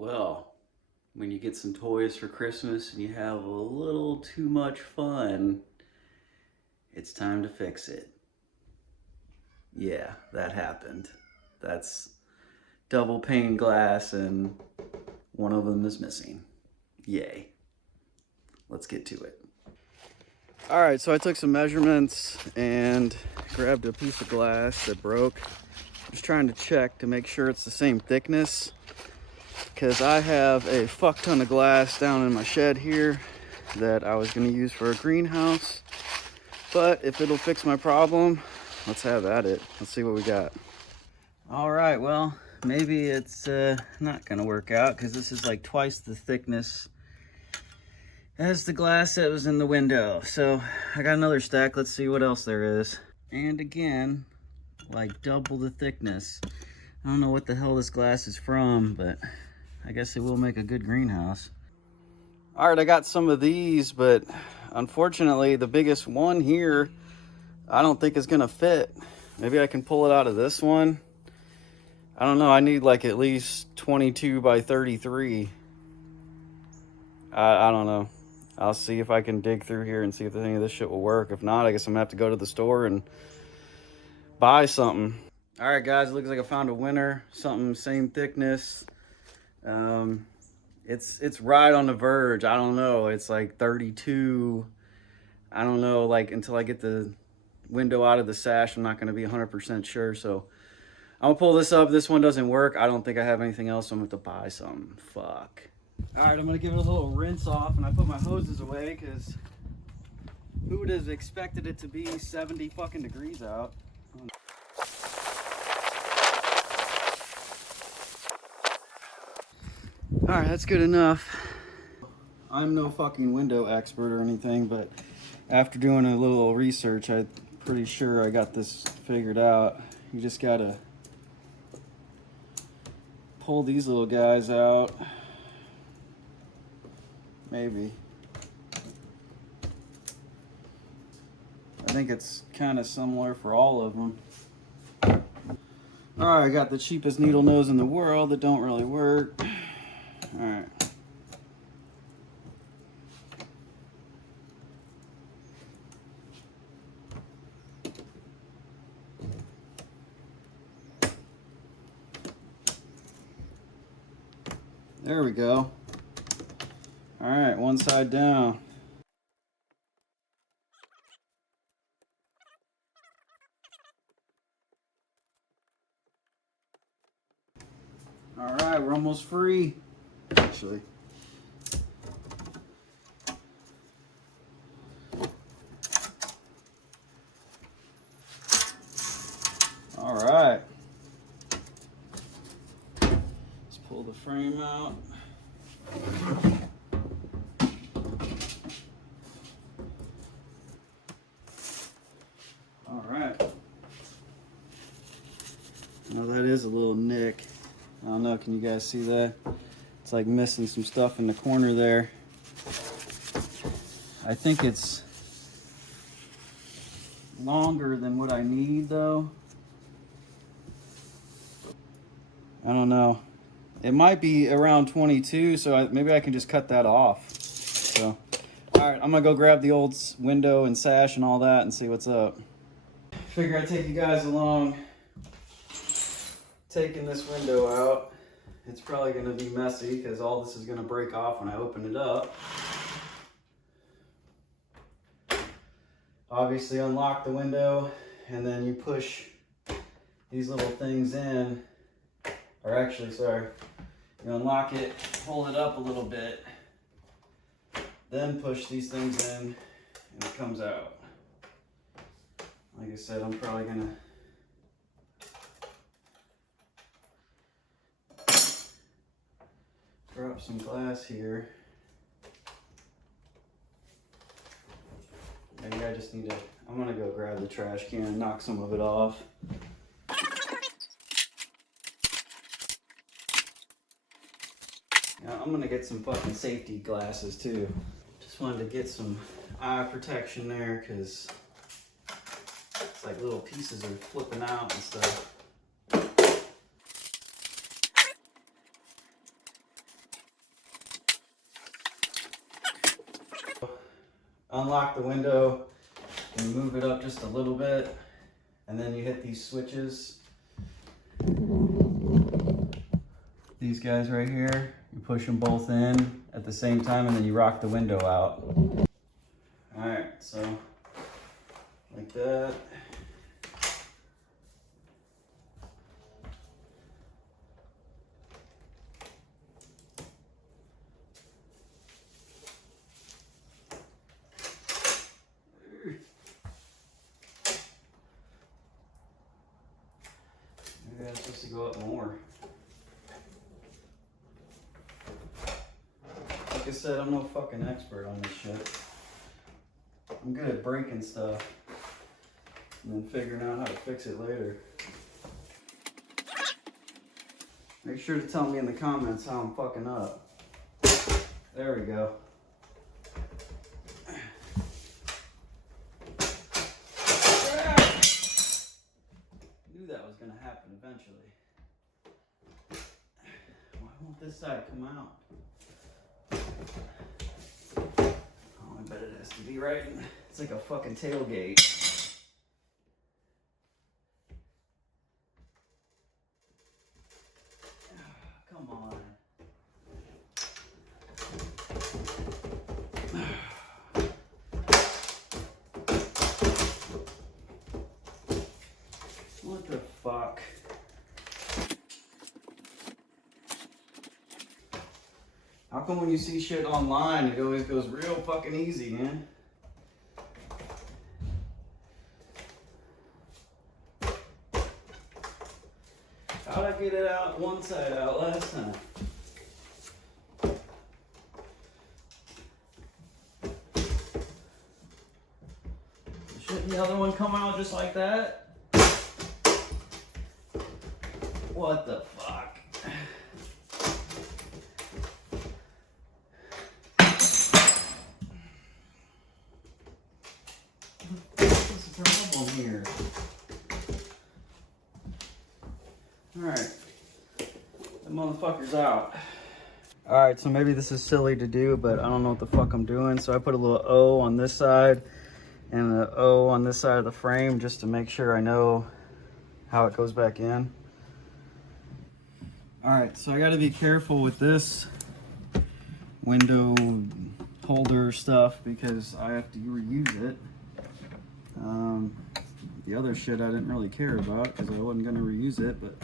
Well, when you get some toys for Christmas and you have a little too much fun, it's time to fix it. Yeah, that happened. That's double pane glass and one of them is missing. Yay. Let's get to it. All right, so I took some measurements and grabbed a piece of glass that broke. I'm just trying to check to make sure it's the same thickness, because I have a fuck ton of glass down in my shed here that I was going to use for a greenhouse. But if it'll fix my problem, let's have at it. Let's see what we got. All right, well, maybe it's not going to work out because this is like twice the thickness as the glass that was in the window. So I got another stack. Let's see what else there is. And again, like double the thickness. I don't know what the hell this glass is from, but I guess it will make a good greenhouse. All right, I got some of these, but unfortunately the biggest one here, I don't think is gonna fit. Maybe I can pull it out of this one. I don't know, I need like at least 22 by 33. I don't know. I'll see if I can dig through here and see if any of this shit will work. If not, I guess I'm gonna have to go to the store and buy something. All right, guys, it looks like I found a winner. Something same thickness. It's right on the verge. I don't know. It's like 32. I don't know. Like until I get the window out of the sash, I'm not gonna be 100% sure. So I'm gonna pull this up. This one doesn't work. I don't think I have anything else. So I'm gonna have to buy some. Fuck. All right, I'm gonna give it a little rinse off, and I put my hoses away because who would have expected it to be 70 fucking degrees out? All right, that's good enough. I'm no fucking window expert or anything, but after doing a little research, I'm pretty sure I got this figured out. You just gotta pull these little guys out. Maybe. I think it's kind of similar for all of them. All right, I got the cheapest needle nose in the world that don't really work. All right. There we go. All right, one side down. All right, we're almost free, actually. All right. Let's pull the frame out. All right. Now that is a little nick. I don't know, can you guys see that? It's like missing some stuff in the corner there. I think it's longer than what I need though. I don't know. It might be around 22, so maybe I can just cut that off. So, all right, I'm gonna go grab the old window and sash and all that and see what's up. Figure I'd take you guys along taking this window out. It's probably gonna be messy because all this is gonna break off when I open it up. Obviously unlock the window and then you push these little things in, or actually, sorry, you unlock it, hold it up a little bit, then push these things in and it comes out. Like I said, I'm probably gonna drop some glass here. Maybe I just need to, I'm gonna go grab the trash can and knock some of it off. Now I'm gonna get some fucking safety glasses too. Just wanted to get some eye protection there because it's like little pieces are flipping out and stuff. unlock the window and move it up just a little bit, and then you hit these switches. These guys right here, you push them both in at the same time, and then you rock the window out. All right, so like that. Maybe I'm supposed to go up more. Like I said, I'm no fucking expert on this shit. I'm good at breaking stuff and then figuring out how to fix it later. Make sure to tell me in the comments how I'm fucking up. There we go. Knew that was gonna happen eventually. Why won't this side come out? Oh, I bet it has to be right. It's like a fucking tailgate. Come on. What the fuck? How come when you see shit online, it always goes real fucking easy, man? How'd I get it out one side out last time? Shouldn't the other one come out just like that? What the fuck? What's the problem here? Alright. The motherfucker's out. Alright, so maybe this is silly to do, but I don't know what the fuck I'm doing. So I put a little O on this side and an O on this side of the frame just to make sure I know how it goes back in. Alright, so I gotta be careful with this window holder stuff because I have to reuse it. The other shit I didn't really care about because I wasn't gonna reuse it, but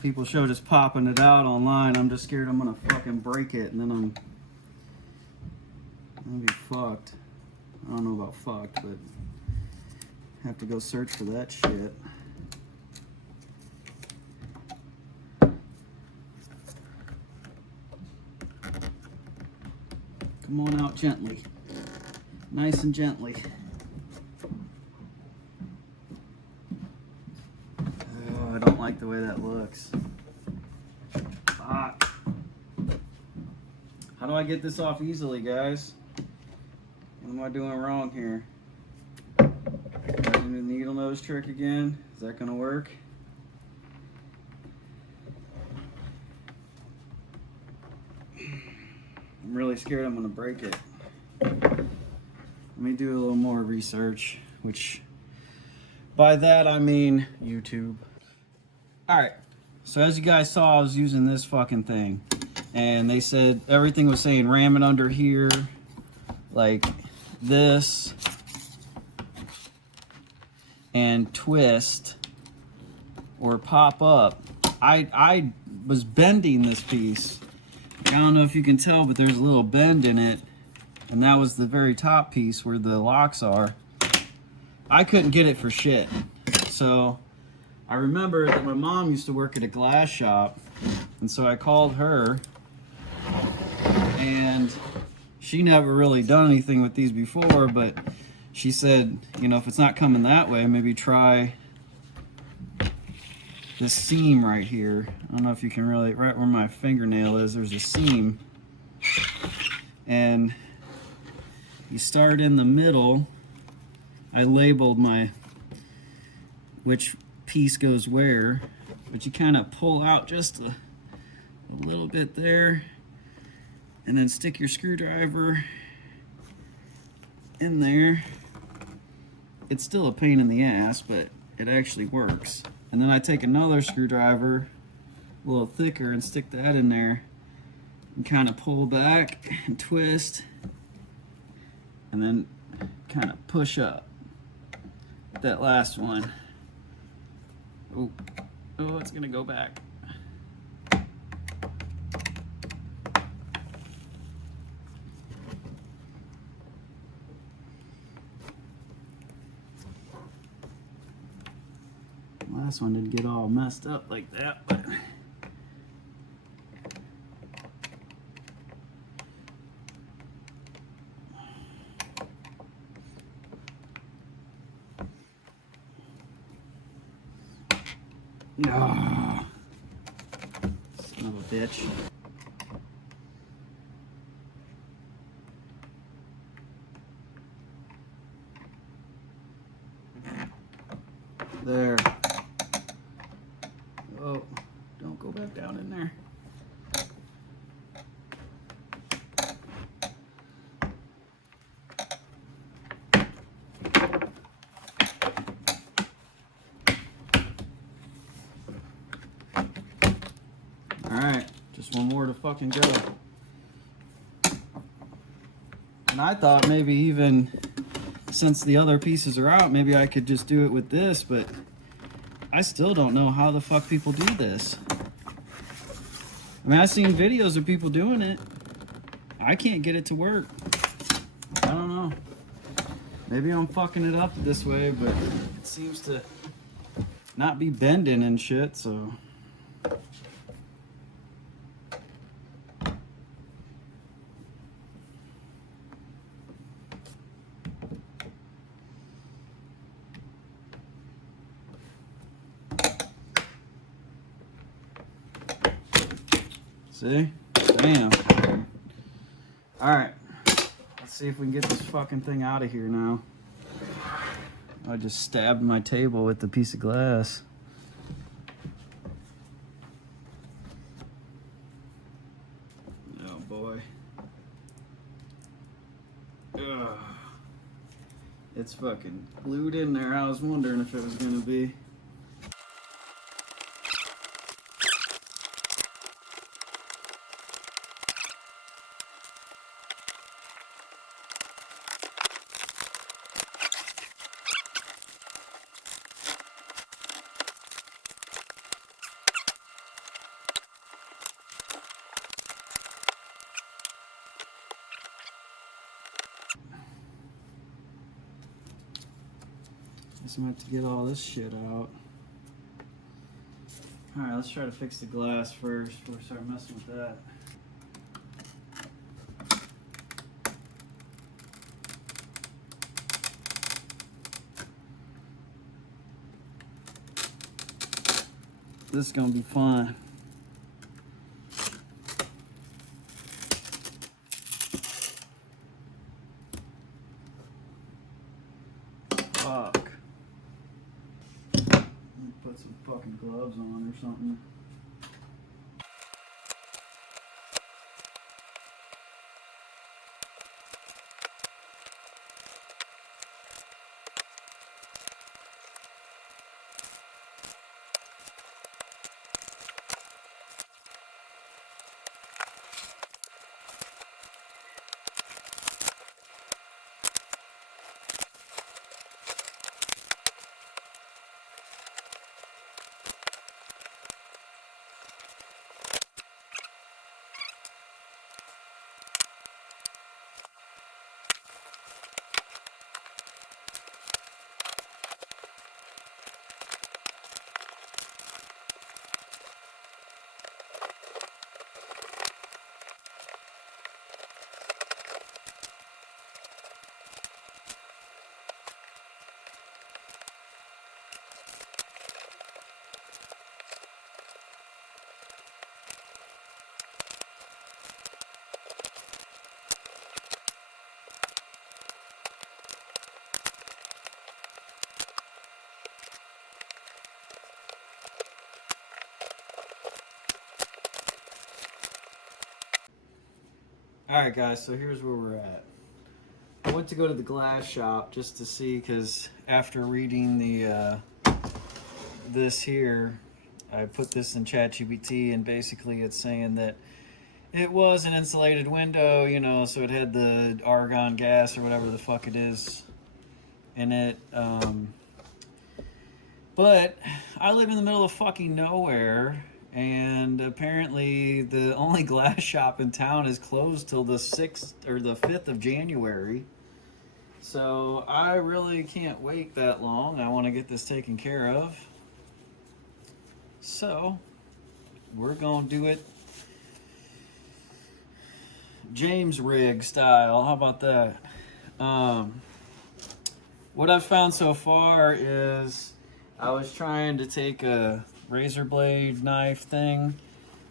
people show just popping it out online. I'm just scared I'm gonna fucking break it and then I'm gonna be fucked. I don't know about fucked, but have to go search for that shit. Come on out gently. Nice and gently. Oh, I don't like the way that looks. Fuck. How do I get this off easily, guys? What am I doing wrong here? Am I doing the needle nose trick again? Is that gonna work? I'm really scared I'm gonna break it. Let me do a little more research, which by that I mean YouTube. Alright, so as you guys saw, I was using this fucking thing. And they said, everything was saying ram it under here, like this, and twist, or pop up. I was bending this piece. I don't know if you can tell, but there's a little bend in it. And that was the very top piece where the locks are. I couldn't get it for shit. So I remember that my mom used to work at a glass shop. And so I called her. And she never really done anything with these before. But she said, you know, if it's not coming that way, maybe try this seam right here. I don't know if you can really, right where my fingernail is, there's a seam. And you start in the middle. I labeled which piece goes where. but you kind of pull out just a little bit there, and then stick your screwdriver in there. It's still a pain in the ass, but it actually works. And then I take another screwdriver, a little thicker, and stick that in there and kind of pull back and twist, and then kind of push up. That last one. Oh, it's gonna go back. Last one didn't get all messed up like that, but oh, son of a bitch. There. Oh, don't go back down in there. Alright, just one more to fucking go. And I thought maybe even since the other pieces are out, maybe I could just do it with this, but I still don't know how the fuck people do this. I mean, I've seen videos of people doing it. I can't get it to work. I don't know. Maybe I'm fucking it up this way, but it seems to not be bending and shit, so. See? Damn. Alright. Let's see if we can get this fucking thing out of here now. I just stabbed my table with the piece of glass. Oh boy. Ugh. It's fucking glued in there. I was wondering if it was gonna be. I'm gonna have to get all this shit out. Alright, let's try to fix the glass first before we start messing with that. This is gonna be fun. Fuck. Put some fucking gloves on or something. Alright guys, so here's where we're at. I went to go to the glass shop just to see, because after reading the this here, I put this in ChatGPT, and basically it's saying that it was an insulated window, you know, so it had the argon gas or whatever the fuck it is in it. But I live in the middle of fucking nowhere, and apparently the only glass shop in town is closed till the 6th or the 5th of January. So I really can't wait that long. I want to get this taken care of. So we're going to do it James rig style. How about that? What I've found so far is I was trying to take a razor blade knife thing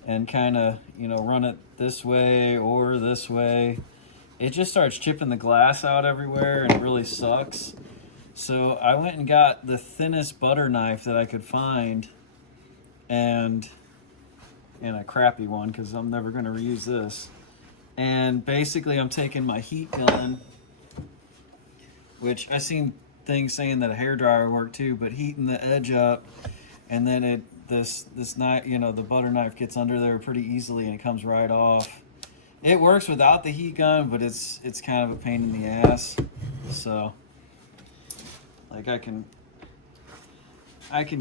and kind of, you know, run it this way or this way. It just starts chipping the glass out everywhere, and it really sucks. So I went and got the thinnest butter knife that I could find, and a crappy one because I'm never going to reuse this. And basically I'm taking my heat gun, which I seen things saying that a hairdryer worked too, but heating the edge up, and then this knife, you know, the butter knife gets under there pretty easily and it comes right off. It works without the heat gun, but it's kind of a pain in the ass. So like I can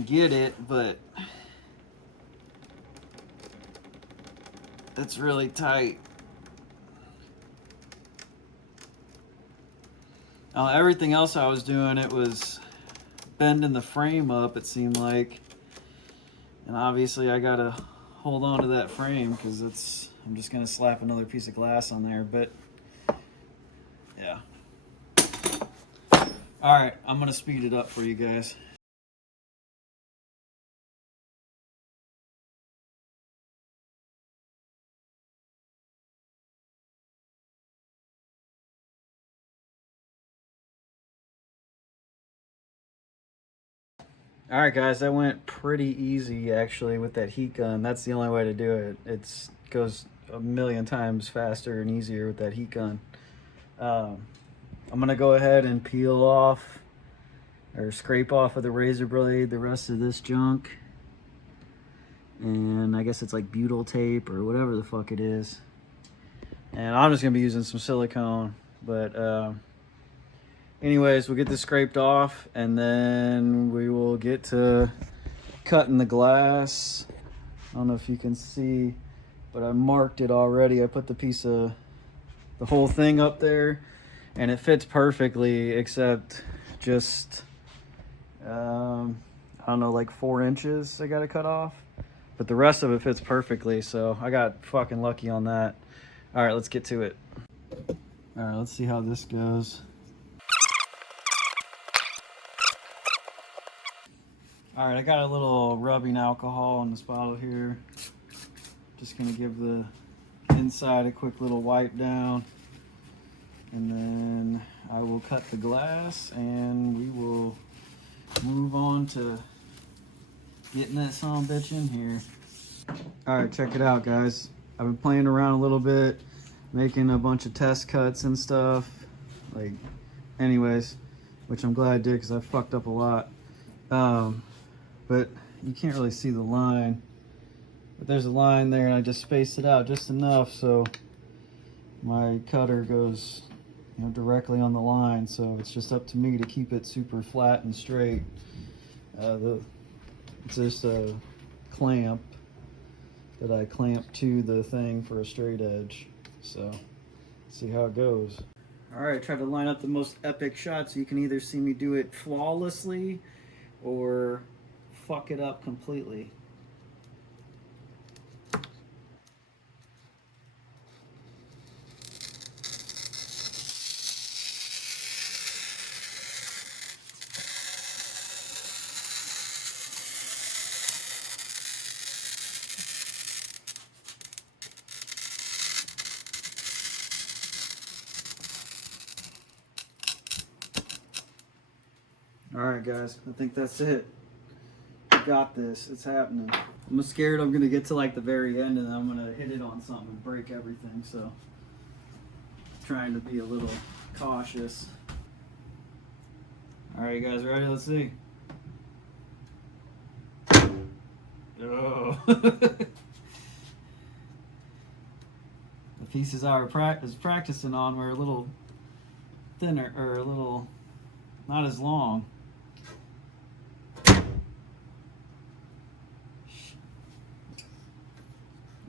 get it, but it's really tight. Everything else I was doing, it was bending the frame up, it seemed like. And obviously I gotta hold on to that frame because I'm just gonna slap another piece of glass on there, but yeah. All right, I'm gonna speed it up for you guys. All right, guys, that went pretty easy actually with that heat gun. That's the only way to do it. It goes a million times faster and easier with that heat gun. I'm gonna go ahead and peel off or scrape off of the razor blade the rest of this junk. And I guess it's like butyl tape or whatever the fuck it is. And I'm just gonna be using some silicone, but anyways, we'll get this scraped off and then we will get to cutting the glass. I don't know if you can see, but I marked it already. I put the whole thing up there, and it fits perfectly except just, I don't know, like 4 inches I gotta cut off. But the rest of it fits perfectly, so I got fucking lucky on that. All right, let's get to it. All right, let's see how this goes. All right, I got a little rubbing alcohol in this bottle here. Just gonna give the inside a quick little wipe down. And then I will cut the glass and we will move on to getting that son of a bitch in here. All right, check it out, guys. I've been playing around a little bit, making a bunch of test cuts and stuff. Like, anyways, which I'm glad I did because I fucked up a lot. But you can't really see the line. But there's a line there, and I just spaced it out just enough so my cutter goes, you know, directly on the line. So it's just up to me to keep it super flat and straight. It's just a clamp that I clamp to the thing for a straight edge. So let's see how it goes. All right, try to line up the most epic shot so you can either see me do it flawlessly or fuck it up completely. All right, guys, I think that's it. I got this. It's happening. I'm scared I'm gonna get to like the very end and I'm gonna hit it on something and break everything. So trying to be a little cautious. All right, you guys ready? Let's see. Oh. The pieces I was practicing on were a little thinner, or a little not as long. All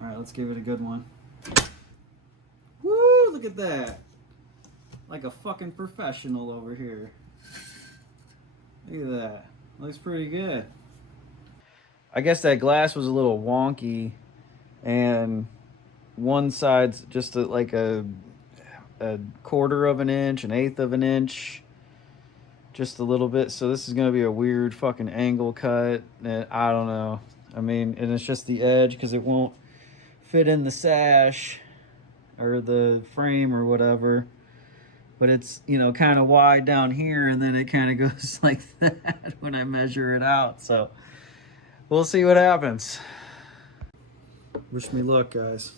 right, let's give it a good one. Woo, look at that. Like a fucking professional over here. Look at that. Looks pretty good. I guess that glass was a little wonky, and one side's just like a quarter of an inch, an eighth of an inch, just a little bit. So this is going to be a weird fucking angle cut. I don't know. I mean, and it's just the edge because it won't fit in the sash or the frame or whatever. But it's, you know, kind of wide down here, and then it kind of goes like that when I measure it out. So we'll see what happens. Wish me luck, guys.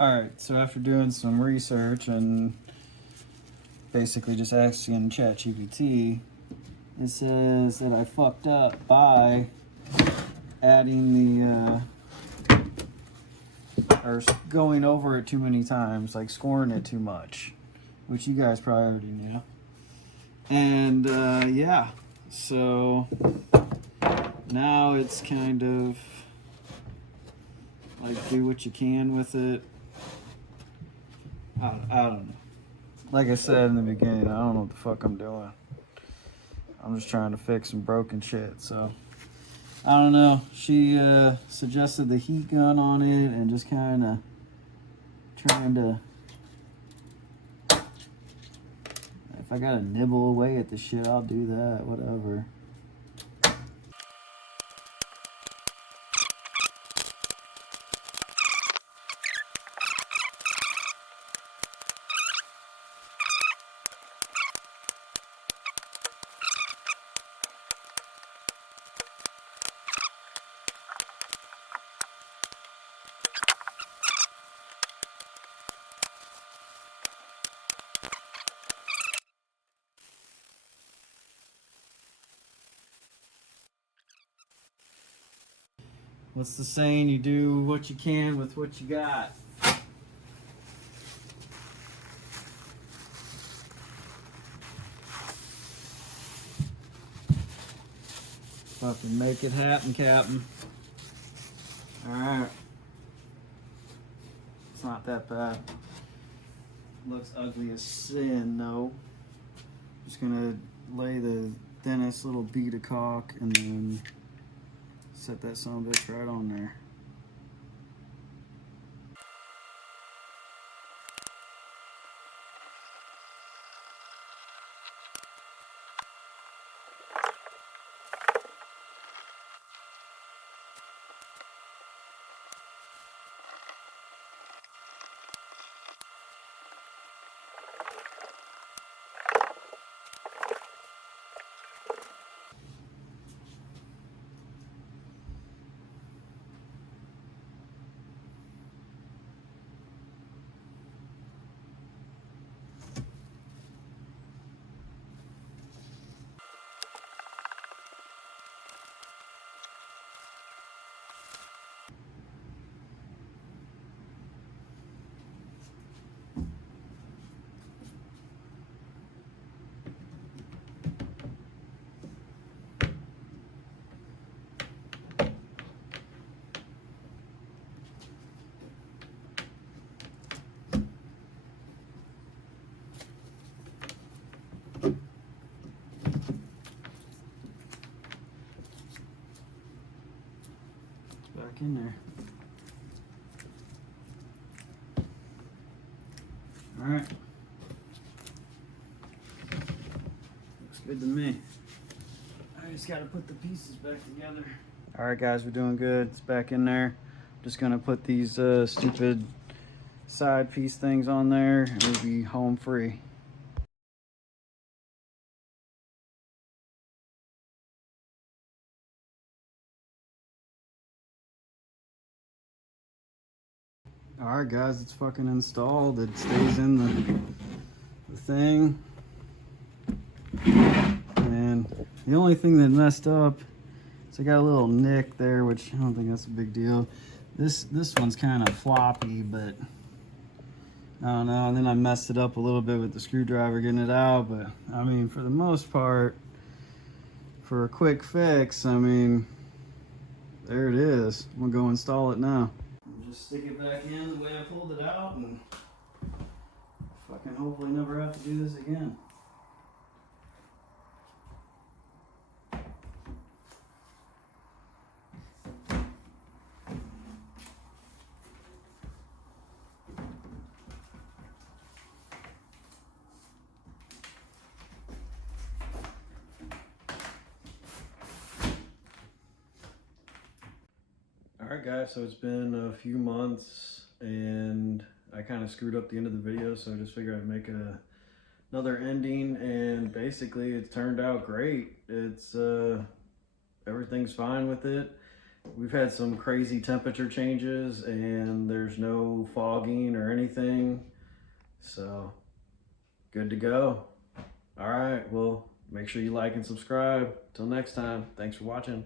Alright, so after doing some research and basically just asking ChatGPT, it says that I fucked up by adding the, or going over it too many times, like scoring it too much, which you guys probably already knew. And yeah, so now it's kind of like do what you can with it. I don't know. Like I said in the beginning, I don't know what the fuck I'm doing. I'm just trying to fix some broken shit, so I don't know. She suggested the heat gun on it and just kind of trying to, if I gotta nibble away at the shit, I'll do that, whatever. What's the saying? You do what you can with what you got. Fucking make it happen, Captain. Alright. It's not that bad. Looks ugly as sin, though. Just gonna lay the thinnest little bead of caulk and then set that son of a bitch right on there. Back in there. Alright. Looks good to me. I just gotta put the pieces back together. All right, guys, we're doing good. It's back in there. Just gonna put these stupid side piece things on there and we'll be home free. All right, guys, it's fucking installed. It stays in the thing. And the only thing that messed up is I got a little nick there, which I don't think that's a big deal. This one's kind of floppy, but I don't know. And then I messed it up a little bit with the screwdriver getting it out. But I mean, for the most part, for a quick fix, I mean, there it is. I'm gonna go install it now. Just stick it back in the way I pulled it out and fucking hopefully never have to do this again. Alright guys, so it's been a few months and I kind of screwed up the end of the video, so I just figured I'd make another ending, and basically it's turned out great. It's everything's fine with it. We've had some crazy temperature changes and there's no fogging or anything, so good to go. Alright, well, make sure you like and subscribe. Till next time, thanks for watching.